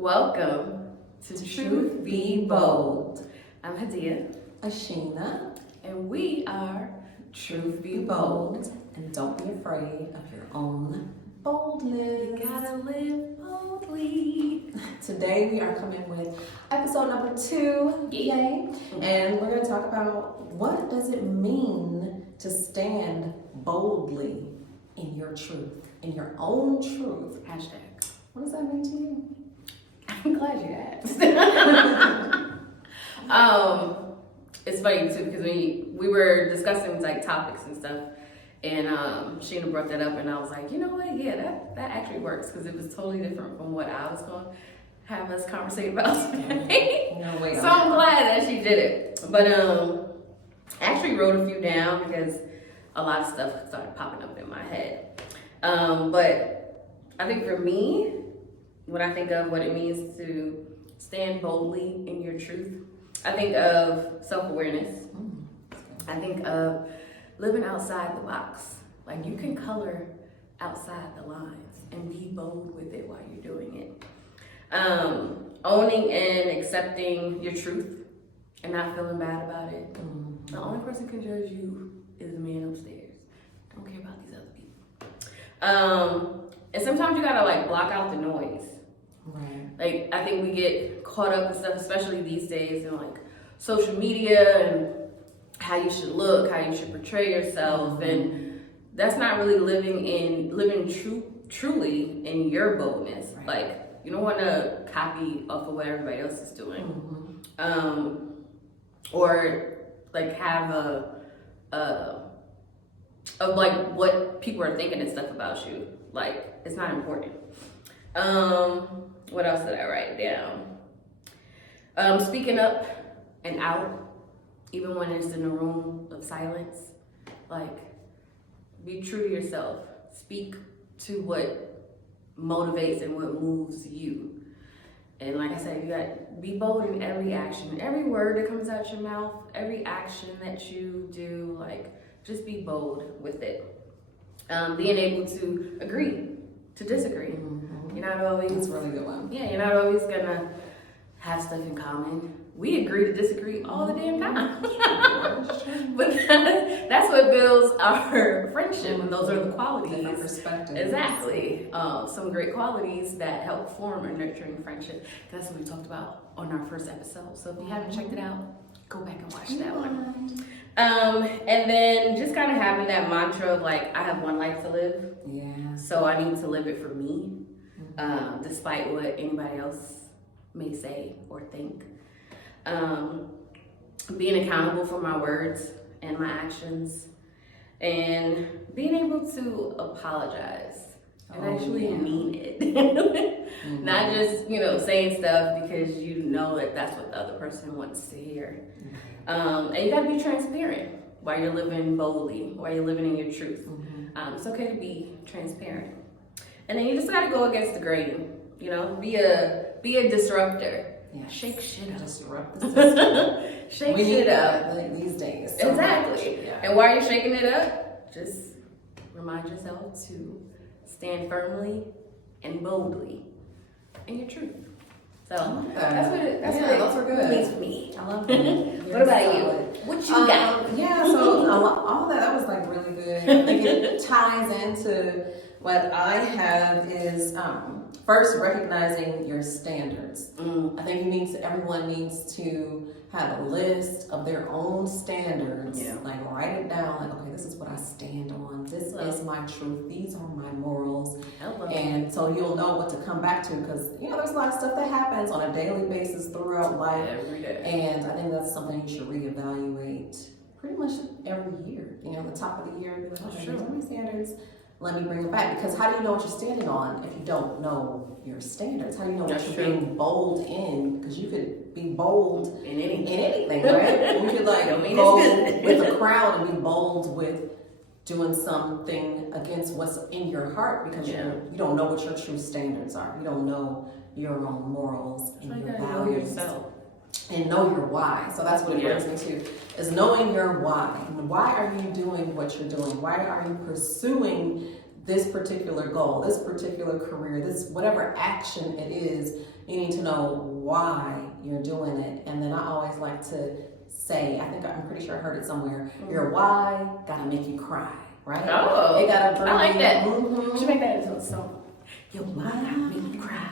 Welcome to Truth Be Bold. I'm Hadia. Ashina. And we are Truth Be Bold. Bold. And don't be afraid of your own boldness. You gotta live boldly. Today we are coming with episode number 2. Yay. And we're going to talk about what does it mean to stand boldly in your truth, in your own truth. Hashtag. What does that mean to you? I'm glad you asked. It's funny too because we were discussing like topics and stuff, and Sheena brought that up, and I was like, you know what? Yeah, that actually works because it was totally different from what I was going to have us conversate about today. So I'm glad that she did it. But I actually wrote a few down because a lot of stuff started popping up in my head. But I think for me, when I think of what it means to stand boldly in your truth, I think of self-awareness. I think of living outside the box. Like you can color outside the lines and be bold with it while you're doing it. Owning and accepting your truth and not feeling bad about it. The only person who can judge you is the man upstairs. Don't care about these other people. And sometimes you gotta like block out the noise. Right. Like, I think we get caught up in stuff, especially these days, in like social media and how you should look, how you should portray yourself, and that's not really living truly in your boldness. Right. Like, you don't want to copy off of what everybody else is doing, or like have of like what people are thinking and stuff about you. Like, it's not important. What else did I write down? Speaking up and out, even when it's in a room of silence. Like, be true to yourself. Speak to what motivates and what moves you. And like I said, you got to be bold in every action, every word that comes out your mouth, every action that you do. Like, just be bold with it. Being able to agree to disagree. You're not always. That's a really good one. Yeah, you're not always gonna have stuff in common. We agree to disagree all the damn time. But that's what builds our friendship, and those are the qualities. Different perspectives. Exactly. Some great qualities that help form a nurturing friendship. That's what we talked about on our first episode. So if you haven't checked it out, go back and watch that one. And then just kind of having that mantra of like, I have one life to live. Yeah. So I need to live it for me. Despite what anybody else may say or think. Being accountable for my words and my actions, and being able to apologize and actually mean it. Not just, saying stuff because you know that that's what the other person wants to hear. And you gotta be transparent while you're living boldly, while you're living in your truth. It's okay to be transparent. And then you just gotta go against the grain, be a disruptor. Yeah. Shake shit up. Disrupt the system. Shake shit up. These days. So Exactly. Yeah. And while you're shaking it up, just remind yourself to stand firmly and boldly in your truth. So that's what those are good. means for me. I love that. What about you? What you got? Yeah, so all that was like really good. I think it ties into what I have is first recognizing your standards. I think everyone needs to have a list of their own standards. Yeah. Like write it down. Like, okay, this is what I stand on. This is my truth. These are my morals. And so you'll know what to come back to because there's a lot of stuff that happens on a daily basis throughout life. Every day. And I think that's something you should reevaluate pretty much every year. The top of the year, be like, okay, these are my standards. Let me bring it back. Because how do you know what you're standing on if you don't know your standards? How do you know what you're being bold in? Because you could be bold in anything, right? You could go with the crowd and be bold with doing something against what's in your heart because you don't know what your true standards are. You don't know your own morals and your values. And know your why. So that's what it brings me to, is knowing your why. And why are you doing what you're doing? Why are you pursuing this particular goal, this particular career, this whatever action it is, you need to know why you're doing it. And then I always like to say, I'm pretty sure I heard it somewhere, your why gotta make you cry, right? Oh, it gotta bring I like that. Mm-hmm. You should make that into a song. Your why gotta make you cry.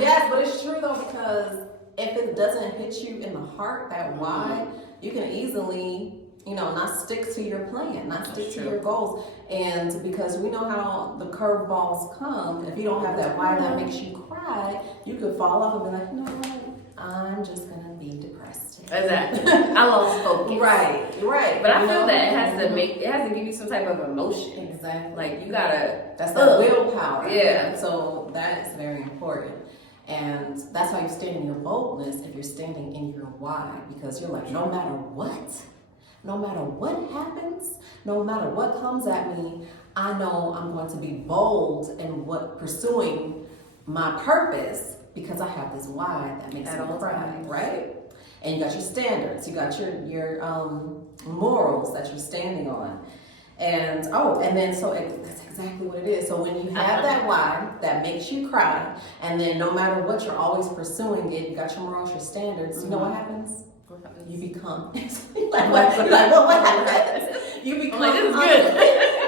Yes, but it's true though, because if it doesn't hit you in the heart, that why, you can easily, not stick to your plan, not stick to your goals. And because we know how the curveballs come, if you don't have that why that makes you cry, you could fall off and be like, you know what, I'm just gonna be depressed. Exactly. I lost focus. Right. But I feel that it has to give you some type of emotion. Exactly. Like you gotta. That's the willpower. Yeah. So that is very important. And that's why you stand in your boldness if you're standing in your why, because you're like, no matter what happens, no matter what comes at me, I know I'm going to be bold in pursuing my purpose because I have this why that makes me cry, right? And you got your standards, you got your morals that you're standing on. And so that's exactly what it is. So when you have that why that makes you cry, and then no matter what, you're always pursuing it, you got your morals, your standards, you know what happens? You become what happens? You become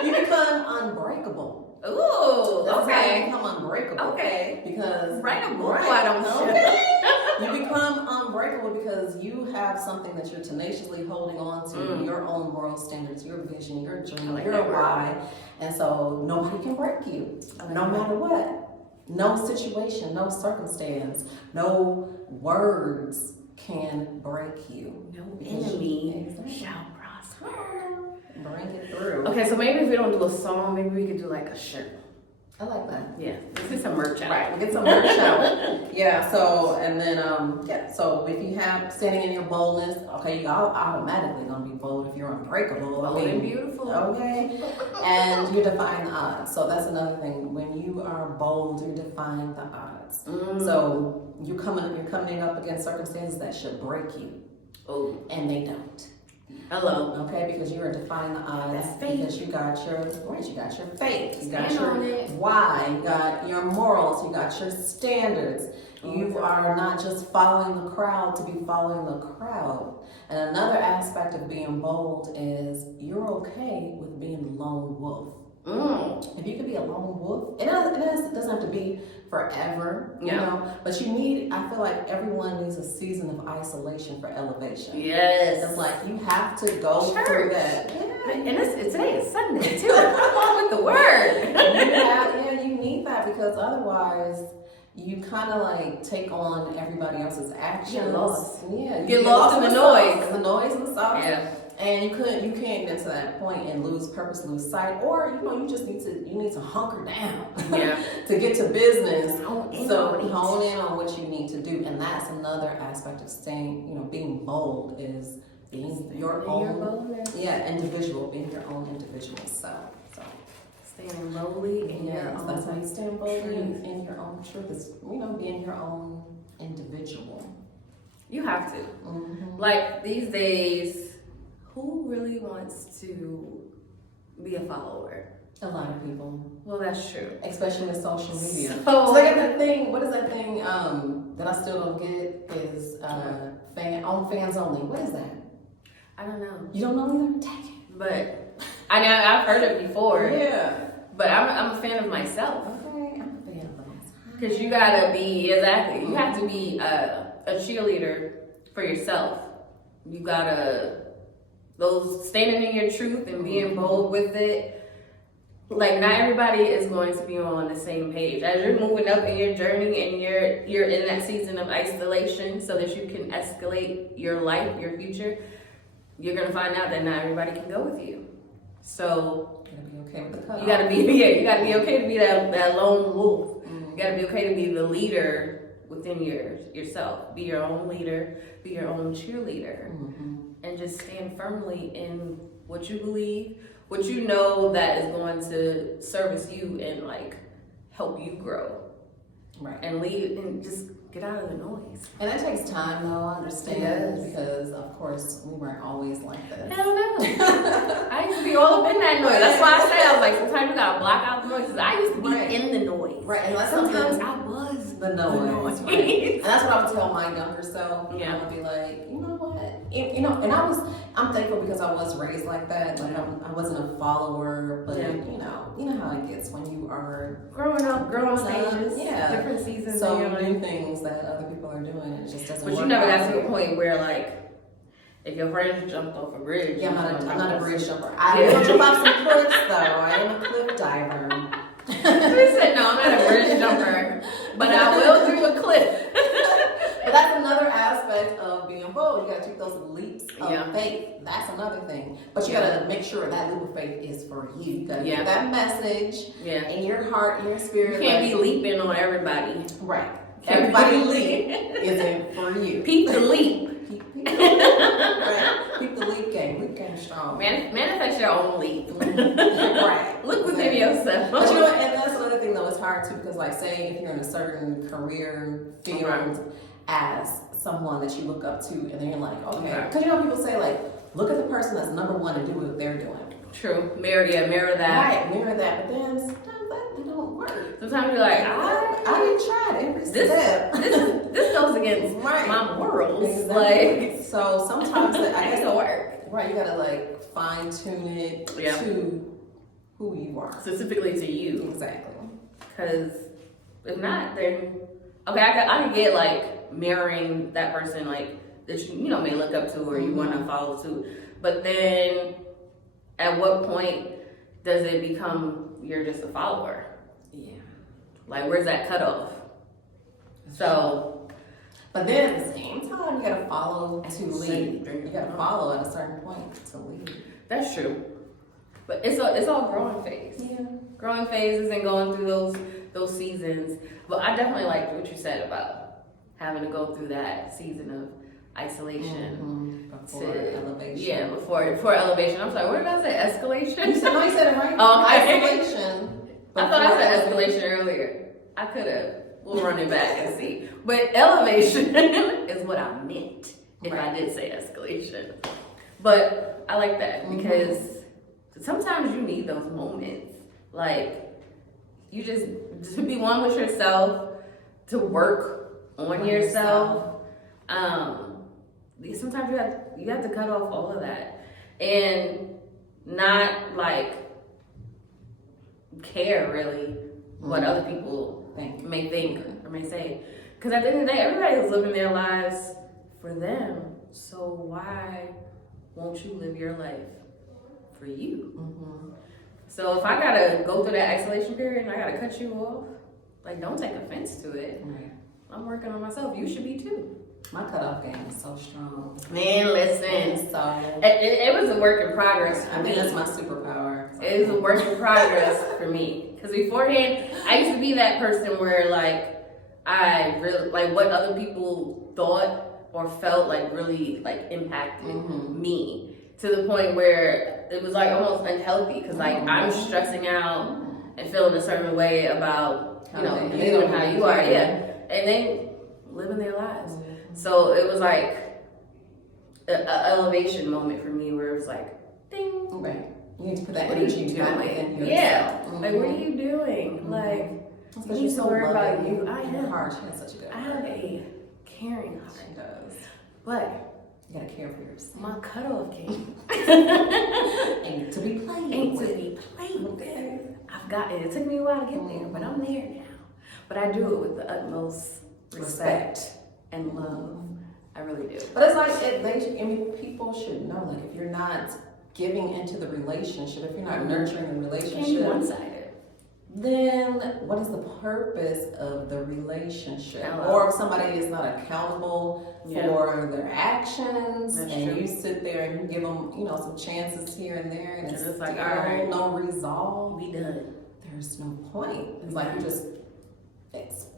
you become unbreakable. Ooh, That's how you okay. become unbreakable. Okay. Because write a book. I don't know. You become unbreakable because you have something that you're tenaciously holding on to, your own moral standards, your vision, your dream, your why. And so nobody can break you, no matter what. No situation, no circumstance, no words can break you. No enemy shall prosper. Bring it through. Okay, so maybe if we don't do a song, maybe we could do like a shirt. I like that. Yeah, let's get some merch out. Right, we'll get some merch out. Yeah, so, and then, so if you have standing in your boldness, okay, you're automatically going to be bold if you're unbreakable. Bold and beautiful. Okay, and you're defying the odds. So that's another thing. When you are bold, you're defying the odds. So you're coming up against circumstances that should break you. Oh, and they don't. Hello. Okay, because you are defying the odds. Because you got your faith, you got your why, you got your morals, you got your standards. You are not just following the crowd to be following the crowd. And another aspect of being bold is you're okay with being a lone wolf. If you could be a lone wolf, it doesn't have to be forever, you know, but I feel like everyone needs a season of isolation for elevation. Yes. It's like you have to go through that. Yeah. And today is Sunday too. Come on with the word. You need that because otherwise you kind of like take on everybody else's actions. Get lost. Yeah. Get lost in the noise. The noise and the sauce. Yeah. And you can't get to that point and lose sight, or you need to hunker down to get to business. Hone in on what you need to do, and that's another aspect of being bold is being your own individual, being your own individual self. So standing boldly in your own. That's how you stand boldly in your own truth. Is being your own individual. You have to. Like these days. Who really wants to be a follower? A lot of people. Well, that's true. Especially with social media. So like that thing, what is that thing that I still don't get is fans only. What is that? I don't know. You don't know either? Take it. But I know I've heard it before. Yeah. But I'm a fan of myself. Okay, I'm a fan of myself. Because you gotta be, you have to be a cheerleader for yourself. You gotta standing in your truth and being bold with it. Like not everybody is going to be on the same page. As you're moving up in your journey and you're in that season of isolation so that you can escalate your life, your future, you're gonna find out that not everybody can go with you. So you gotta be okay with the cutoff. You gotta be okay to be that lone wolf. You gotta be okay to be the leader within yourself. Be your own leader, be your own cheerleader. And just stand firmly in what you believe, what you know that is going to service you and like help you grow. Right. And lead and just get out of the noise. And that takes time, though. I understand. It does. Because, of course, we weren't always like this. Hell no. I used to be all up in that noise. That's why I say I was like, sometimes you gotta block out the noise. Because I used to be in the noise. Right. And like sometimes I was the noise. Right. And that's what I would tell my younger self. Yeah. I would be like, you know what? And I'm thankful because I was raised like that. Like I wasn't a follower, but you know how it gets when you are growing stages, different seasons. So new things that other people are doing, and it just doesn't. But you never got to a point where like, if your friend jumped off a bridge. Yeah, I'm not a bridge jumper. I will jump off some cliffs though. I am a cliff diver. He said, no, I'm not a bridge jumper, but I will do a cliff. But that's another aspect of being bold. You gotta take those leaps of faith. That's another thing. But you gotta make sure that leap of faith is for you. You gotta get that message in your heart, in your spirit. You can't be leaping on everybody. Right. Everybody leap isn't for you. Peep the leap. Right. Keep the leap game. Leap game strong. Manifest your own leap. Right. Look within yourself. But you know what? And that's another thing though. It's hard too because, like, say if you're in a certain career field as someone that you look up to, and then you're like, okay, because you know people say like, look at the person that's number one and do what they're doing. True. Mirror that. Right. Mirror that. But then sometimes that don't work. Sometimes you're like, I didn't try every step. This goes against my morals. Exactly. Like, so sometimes I guess it'll work. Right, you gotta like fine tune it to who you are. Specifically to you. Exactly. Because if not, then okay, I can get like mirroring that person like that you may look up to or you want to follow to, but then at what point does it become you're just a follower? Yeah. Like where's that cutoff? So, but then at the same time, you gotta follow to lead. You gotta follow at a certain point to lead. That's true. But it's all growing phase. Yeah. Growing phases and going through those seasons. But I definitely liked what you said about having to go through that season of isolation before elevation. Yeah, before elevation. I'm sorry, what did I say? Escalation? You said it right. Oh, okay. Isolation. I thought I said escalation earlier. I could have. We'll run it back and see. But elevation is what I meant if I did say escalation. But I like that because sometimes you need those moments. Like, you just to be one with yourself, to work on yourself. Sometimes you have to cut off all of that and not like care really what other people may think or may say. Because at the end of the day, everybody is living their lives for them. So why won't you live your life for you? So if I gotta go through that isolation period and I gotta cut you off, like don't take offense to it. Right. I'm working on myself. You should be too. My cutoff game is so strong. Man, listen. So it was a work in progress for me. That's my superpower. It was a work in progress for me. Because beforehand, I used to be that person where like I really like what other people thought or felt like really like impacted me to the point where it was like almost unhealthy. Because like I'm stressing out and feeling a certain way about you and how you are, and they living their lives. So it was like an elevation moment for me where it was like, ding. Right. You need to put that What energy are you back doing? in yourself. Yeah. Like, what are you doing? Like, you need to worry about you. I am. Heart. She has such a good I have a caring heart. She does. But you gotta care for yourself. my cutoff game ain't to be played ain't with. to be played with. I've gotten it. It took me a while to get there, but I'm there now. But I do it with the utmost respect and love. I really do. But it's like people should know, like, if you're not giving into the relationship, if you're not nurturing the relationship, Can't be one-sided. Then what is the purpose of the relationship? Hello. Or if somebody is not accountable for their actions, That's and true. you sit there and you give them, some chances here and there, and it's like, still all right, no resolve. We done. There's no point. It's like you're just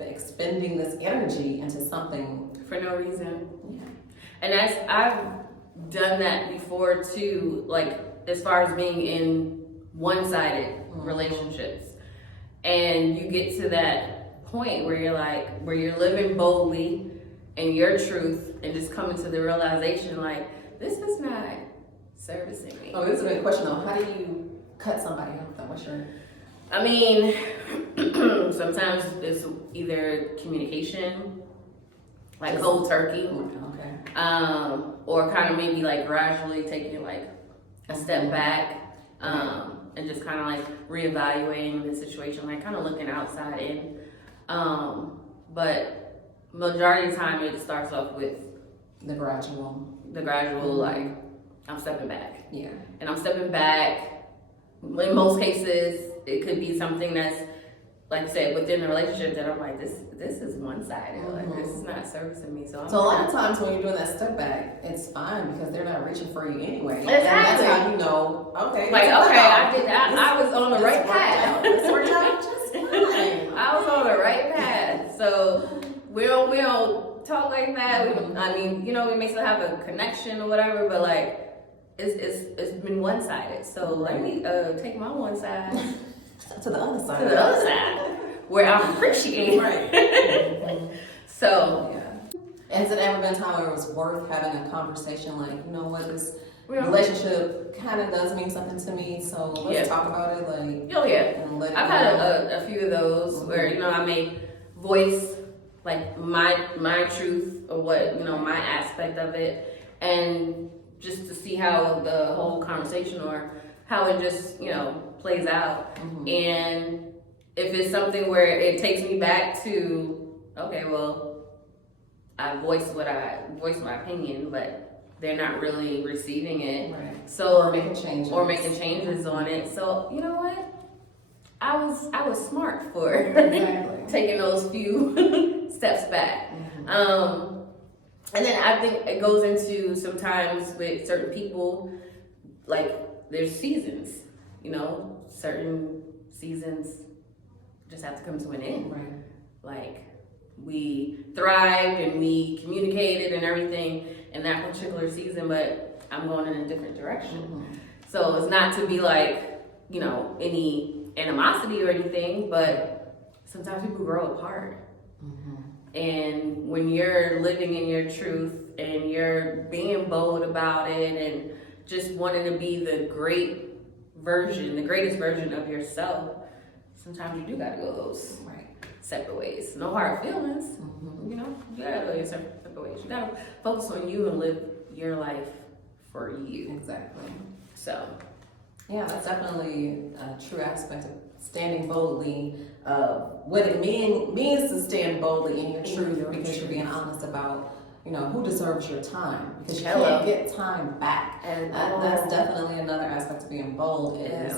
expending this energy into something For no reason. Yeah. And I've done that before too, like as far as being in one-sided relationships. And you get to that point where you're living boldly in your truth and just coming to the realization like, this is not servicing me. Oh, this is a good question though. How do you cut somebody off though? What's your... I mean, sometimes it's either communication, like Just cold turkey, okay. or kind of maybe like gradually taking like a step back, and just kind of like reevaluating the situation, like kind of looking outside in. But majority of the time it starts off with the gradual, like, I'm stepping back. Yeah. And I'm stepping back. In most cases, it could be something that's, like I said, within the relationship that I'm like, this is one-sided. Like, this is not servicing me. So a lot of times when you're doing that step back, it's fine because they're not reaching for you anyway. Exactly. And that's how you know, okay. Like, okay, I did that. I was on the right path. This worked out just fine. I was on the right path. So we don't talk like that. I mean, you know, we may still have a connection or whatever, but like, it's been one-sided. So let me take my one side to the other side. To the other side, where I'm appreciated. Right. So, yeah. Has it ever been a time where it was worth having a conversation like, you know what, this relationship kind of does mean something to me, so let's talk about it, like... Oh, yeah. And let I've had a few of those where, you know, I may voice, like, my truth or what, you know, my aspect of it, and just to see how the whole conversation or how it just, you know, plays out. And if it's something where it takes me back to, okay, well, I voiced my opinion, but they're not really receiving it. Right. So or making changes on it. So you know what? I was smart for taking those few steps back. And then I think it goes into sometimes with certain people, like there's seasons, you know, certain seasons just have to come to an end. Right. Like we thrived and we communicated and everything in that particular season, but I'm going in a different direction. So it's not to be like, you know, any animosity or anything, but sometimes people grow apart. And when you're living in your truth and you're being bold about it and just wanting to be the greatest version of yourself, sometimes you do gotta go those separate ways. No hard feelings, you know, you gotta go your separate ways. You gotta focus on you and live your life for you. Exactly. So, yeah, that's definitely a true aspect of standing boldly. What it means to stand boldly in your truth, because you're being honest about, you know, who deserves your time, because you can't get time back. And that's definitely another aspect of being bold is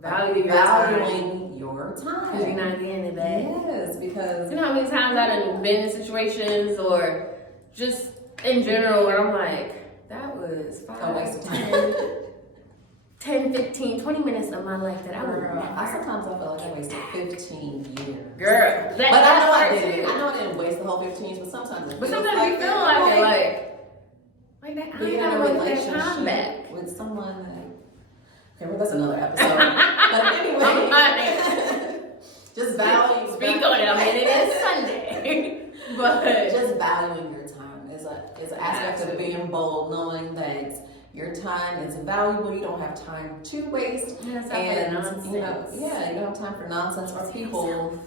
valuing your time. Because you're not getting it back. Yes, because you know how many times I've been in situations or just in general where I'm like, that was a waste of time. 10, 15, 20 minutes of my life that I would sometimes I feel like I wasted 15 years. Girl. But I know I didn't. I know I didn't waste the whole 15 years, but sometimes you feel like it, like that. Being in a relationship with someone that... Okay, well, that's another episode. But anyway, just valuing... Speak on it. I mean, it is Sunday. But just valuing your time is an aspect of being bold, knowing that your time is valuable. You don't have time to waste. And you know, you don't have time for nonsense or people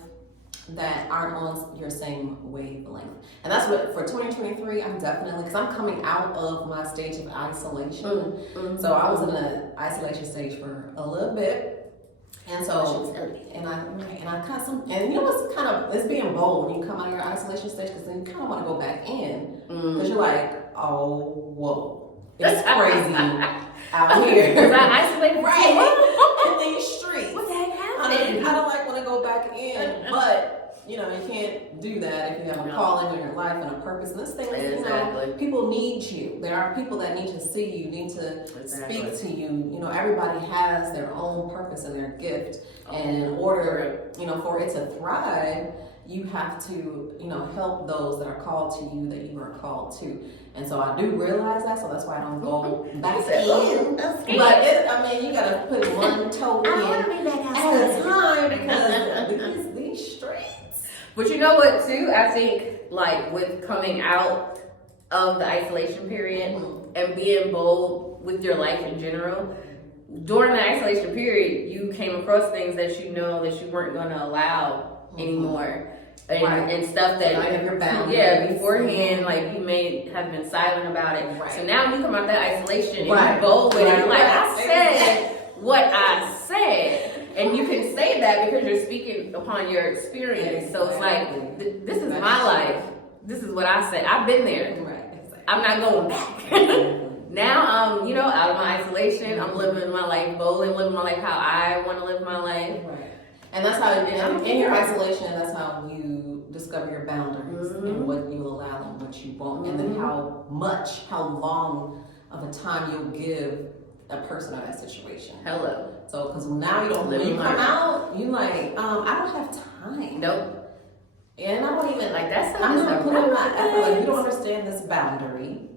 that aren't on your same wavelength. And that's what for 2023 I'm definitely, because I'm coming out of my stage of isolation. So I was in an isolation stage for a little bit. And so and I kind of you know what's kind of, it's being bold when you come out of your isolation stage, because then you kind of want to go back in, because you're like, oh whoa. It's crazy out here. Because I isolated in these streets. What the heck happened? I don't like want to go back in, but you know, you can't do that if you have a calling in your life and a purpose. And this thing is, you know, people need you. There are people that need to see you, need to speak to you. You know, everybody has their own purpose and their gift. And in order, you know, for it to thrive, you have to, help those that are called to you that you are called to. And so I do realize that, so that's why I don't go back in. But you gotta put one toe in at a time because these streets. But you know what too? I think like with coming out of the isolation period and being bold with your life in general, during the isolation period, you came across things that you know that you weren't going to allow anymore. And stuff that, beforehand, like you may have been silent about it. Right. So now you come out that isolation and you're bold with it. You're like, I said what I said. And you can say that because you're speaking upon your experience. So it's like, this is my life. This is what I said. I've been there. Right. Exactly. I'm not going back. Now I'm, out of my isolation. I'm living my life boldly, living my life how I want to live my life. Right. And that's how, in your isolation, that's how you discover your boundaries and what you allow and what you won't, and then how long of a time you'll give a person or that situation. Hello. So, because now when you come out, you like, I don't have time. Nope. And I don't even, like, that's I'm not putting my effort, like, you don't understand this boundary,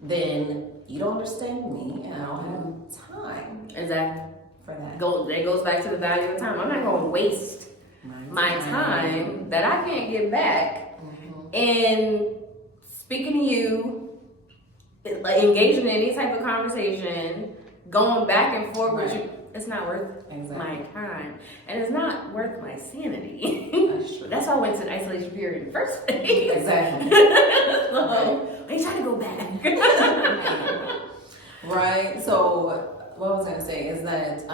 then you don't understand me, and I don't have time. Exactly. For that. It goes back to the value of time. I'm not going to waste my time that I can't get back. And speaking to you, like engaging in any type of conversation, going back and forth with you, it's not worth my time. And it's not worth my sanity. That's true. That's why I went to the isolation period in the first place. Exactly. So, I ain't trying to go back. Right. So, what I was going to say is that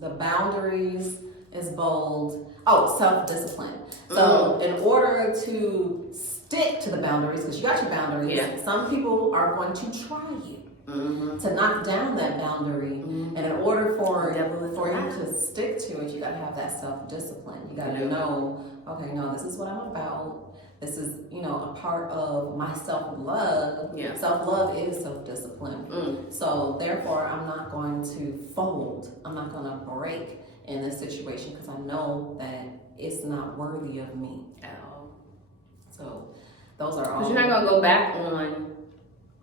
the boundaries is bold. Oh, self-discipline. So in order to stick to the boundaries, because you got your boundaries, some people are going to try you to knock down that boundary. And in order for you to stick to it, you got to have that self-discipline. You got to know, okay, no, this is what I'm about. This is, a part of my self-love. Yeah. Self-love is self-discipline. So therefore, I'm not going to fold. I'm not going to break in this situation because I know that it's not worthy of me at all. So those are all. Because you're not going to go back on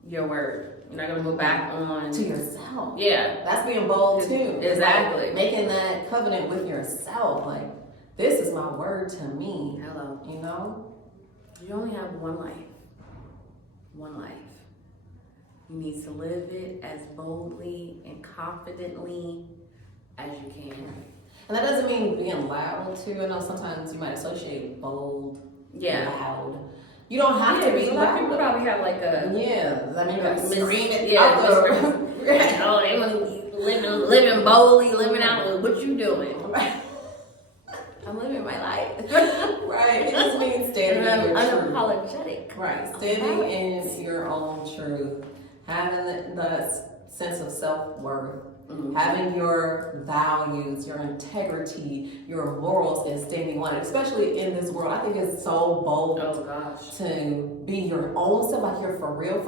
your word. You're not going to go back on. To yourself. Yeah. That's being bold too. Exactly. Like making that covenant with yourself. Like, this is my word to me. Hello. You only have one life. One life. You need to live it as boldly and confidently as you can. And that doesn't mean being loud too. I know sometimes you might associate bold, loud. You don't have to be loud. People probably have like a scream it. They want to be living boldly, living out what you doing. I'm living my life. Right. It just means standing in your unapologetic. Truth. Right. Standing in your own truth. Having the sense of self-worth. Having your values, your integrity, your morals, and standing on it. Especially in this world. I think it's so bold to be your own self. Like you're for real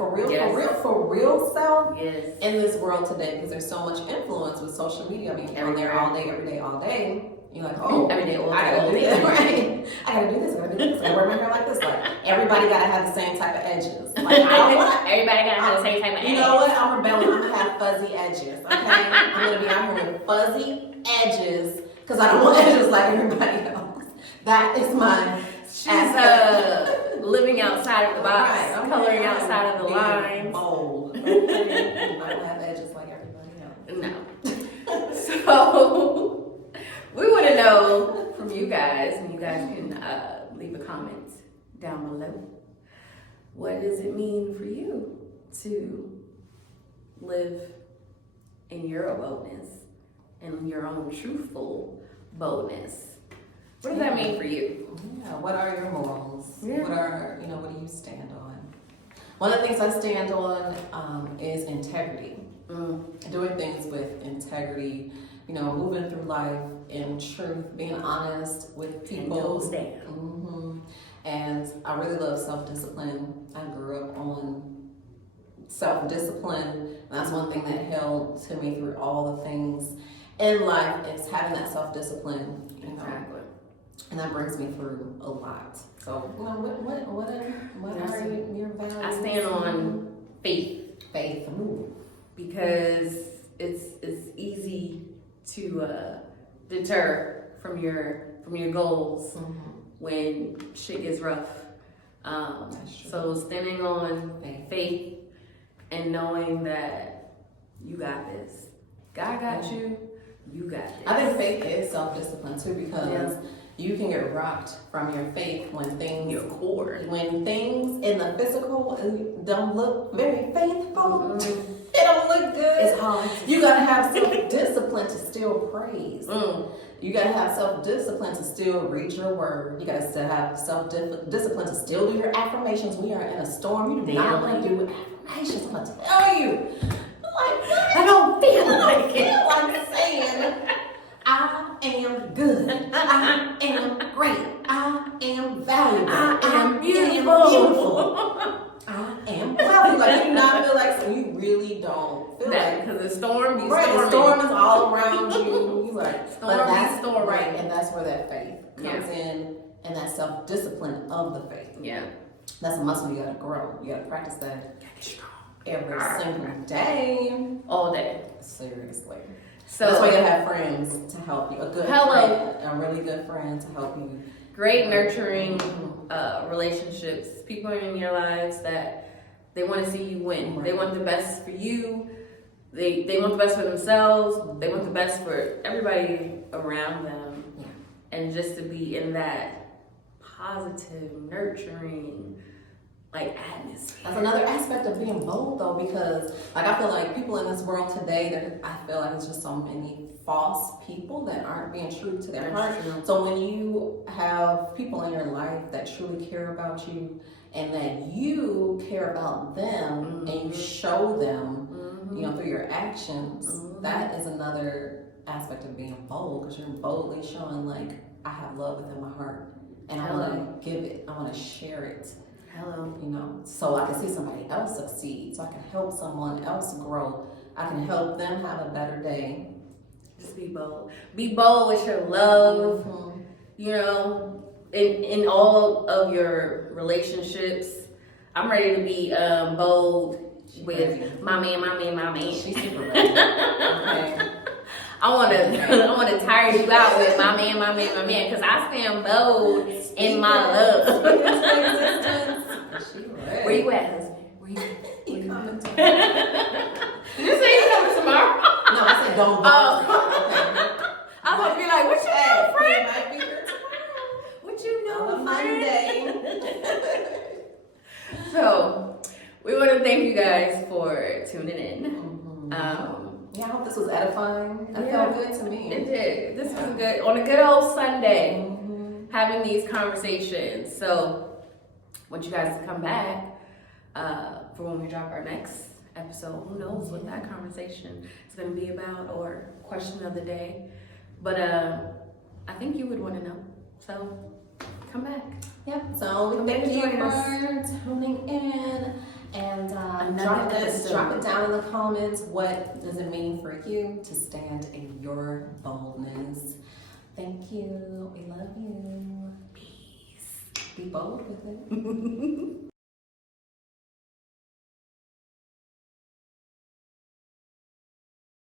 self in this world today. Because there's so much influence with social media. I mean, you're on there all day, every day, all day. You're like, every day, I gotta do this, right? I gotta do this, I gotta wear my hair like this. Like, everybody gotta have the same type of edges. Like, everybody gotta have the same type of edges. You know what? I'm rebelling. I'm gonna have fuzzy edges, okay? I'm gonna be out here with fuzzy edges, because I don't want edges like everybody else. That is my She's living outside of the box, coloring outside of the lines. Bold. Okay? I don't have edges like everybody else. No. So... we want to know from you guys, and you guys can leave a comment down below. What does it mean for you to live in your boldness and your own truthful boldness? What does that mean for you? Yeah, what are your morals? Yeah. What do you stand on? One of the things I stand on is integrity. Doing things with integrity. Moving through life in truth, being honest with people. And I really love self-discipline. I grew up on self-discipline. And that's one thing that held to me through all the things in life is having that self-discipline. Exactly. And that brings me through a lot. So, what are your values? I stand on faith. Faith. Ooh. Because it's easy to deter from your goals when shit gets rough. So standing on faith and knowing that you got this. God got you. You got this. I think faith is self-discipline too, because you can get rocked from your faith when things when things in the physical don't look very faithful. It don't look good. It's hard. You gotta have self-discipline to still praise. You gotta have self-discipline to still read your word. You gotta still have self-discipline to still do your affirmations. We are in a storm. You do not want to do affirmations. I'm gonna tell you. Like, I don't feel like it. I'm saying, I am good. I am great. I am valuable. I am beautiful. I am happy. Like, you not feel like, so you really don't feel like, because the storm be right, storming. the storm is all around you. You like, storm but that's storming. right, and that's where that faith comes in, and that self-discipline of the faith. Yeah, that's a muscle you gotta grow. You gotta practice that every single day, all day. Seriously. So that's why you gotta have friends to help you. A good friend, a really good friend to help you. Great nurturing relationships. People in your lives that they want to see you win. Right. They want the best for you. They want the best for themselves. They want the best for everybody around them. Yeah. And just to be in that positive, nurturing, like, atmosphere. That's another aspect of being bold, though, because like I feel like people in this world today, I feel like there's just so many false people that aren't being true to their heart. So when you have people in your life that truly care about you and that you care about them and you show them, you know, through your actions, that is another aspect of being bold, because you're boldly showing, like, I have love within my heart and I want to give it, I want to share it. You know, so I can see somebody else succeed, so I can help someone else grow. I can help them have a better day. Just be bold. Be bold with your love. You know, in all of your relationships. I'm ready to be bold with my man. She's super ready. Okay. I want to tire you out with my man, because I stand bold in my love. Where you at, husband? Where you at? You coming to Did you say you coming tomorrow? No, I said don't. I was about to be like, what you know, friend? Might be here tomorrow. What you know, on Monday. So, we want to thank you guys for tuning in. Yeah, I hope this was edifying. It felt good to me. It did. This was on a good old Sunday, having these conversations. So, I want you guys to come back for when we drop our next episode. Who knows what that conversation is going to be about, or question of the day. But I think you would want to know. So, come back. Yep. So, thank you for tuning in. And drop it down in the comments. What does it mean for you to stand in your boldness? Thank you. We love you. Peace. Be bold with it.